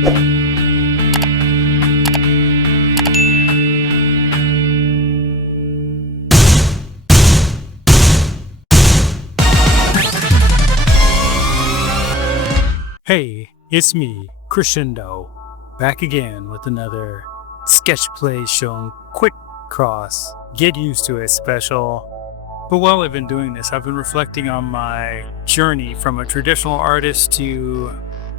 Hey, it's me, Crescendo, back again with another sketch play shown quick cross, get used to it special. But while I've been doing this, I've been reflecting on my journey from a traditional artist to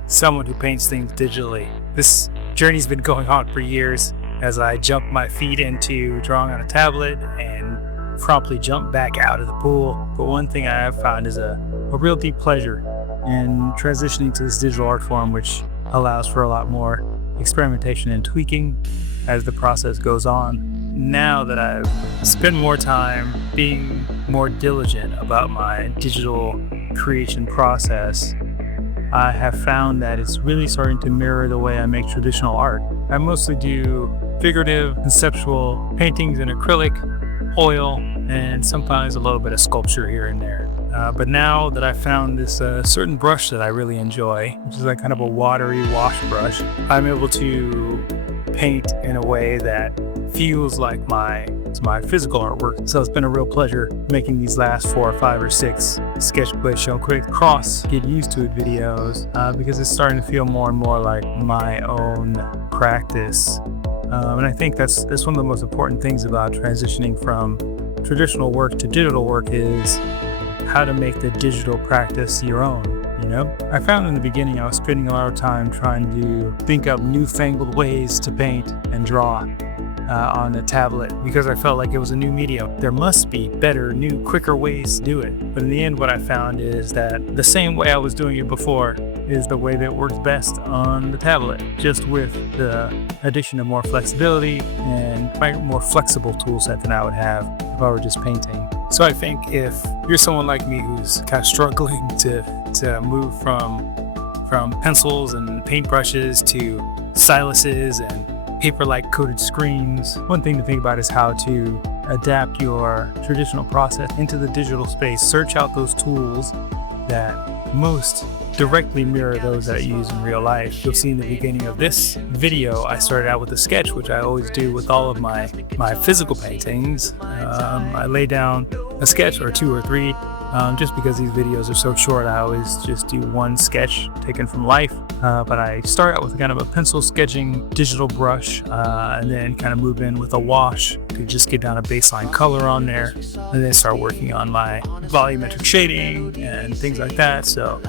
someone who paints things digitally. This journey's been going on for years as I jump my feet into drawing on a tablet and promptly jump back out of the pool. But one thing I have found is a real deep pleasure in transitioning to this digital art form, which allows for a lot more experimentation and tweaking as the process goes on. Now that I've spent more time being more diligent about my digital creation process, I have found that it's really starting to mirror the way I make traditional art. I mostly do figurative, conceptual paintings in acrylic, oil, and sometimes a little bit of sculpture here and there. But now that I've found this certain brush that I really enjoy, which is like kind of a watery wash brush, I'm able to paint in a way that feels like my physical artwork. So it's been a real pleasure making these last 4 or 5 or 6 sketch play show quick cross get used to it videos because it's starting to feel more and more like my own practice. And I think that's one of the most important things about transitioning from traditional work to digital work is how to make the digital practice your own, you know? I found in the beginning I was spending a lot of time trying to think up newfangled ways to paint and draw on a tablet because I felt like it was a new medium. There must be better, new, quicker ways to do it. But in the end, what I found is that the same way I was doing it before is the way that works best on the tablet, just with the addition of more flexibility and more flexible tool set than I would have if I were just painting. So I think if you're someone like me who's kind of struggling to move from pencils and paintbrushes to styluses and paper-like coated screens, one thing to think about is how to adapt your traditional process into the digital space. Search out those tools that most directly mirror those that I use in real life. You'll see in the beginning of this video, I started out with a sketch, which I always do with all of my physical paintings. I lay down a sketch or 2 or 3. Just because these videos are so short, I always just do one sketch taken from life. But I start out with kind of a pencil sketching digital brush and then kind of move in with a wash to just get down a baseline color on there and then start working on my volumetric shading and things like that. So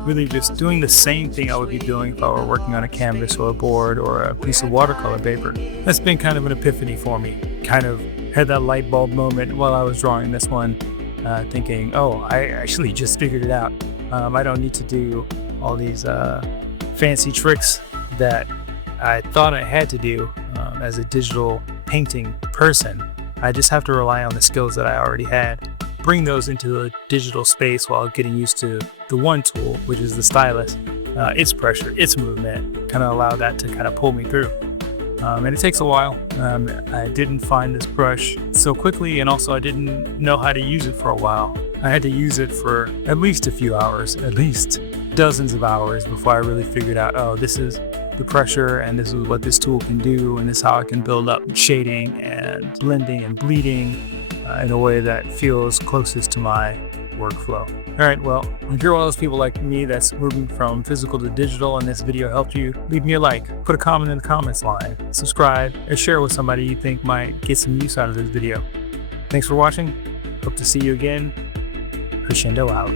really just doing the same thing I would be doing if I were working on a canvas or a board or a piece of watercolor paper. That's been kind of an epiphany for me. Kind of had that light bulb moment while I was drawing this one. Thinking, oh, I actually just figured it out. I don't need to do all these fancy tricks that I thought I had to do as a digital painting person. I just have to rely on the skills that I already had, bring those into the digital space while getting used to the one tool, which is the stylus, its pressure, its movement, kind of allow that to kind of pull me through. And it takes a while. I didn't find this brush so quickly, and also I didn't know how to use it for a while. I had to use it for at least a few hours, at least dozens of hours before I really figured out, oh, this is the pressure and this is what this tool can do and this is how I can build up shading and blending and bleeding in a way that feels closest to my workflow. All right, well, if you're one of those people like me that's moving from physical to digital and this video helped you, leave me a like, put a comment in the comments line, subscribe, or share with somebody you think might get some use out of this video. Thanks for watching. Hope to see you again. Crescendo out.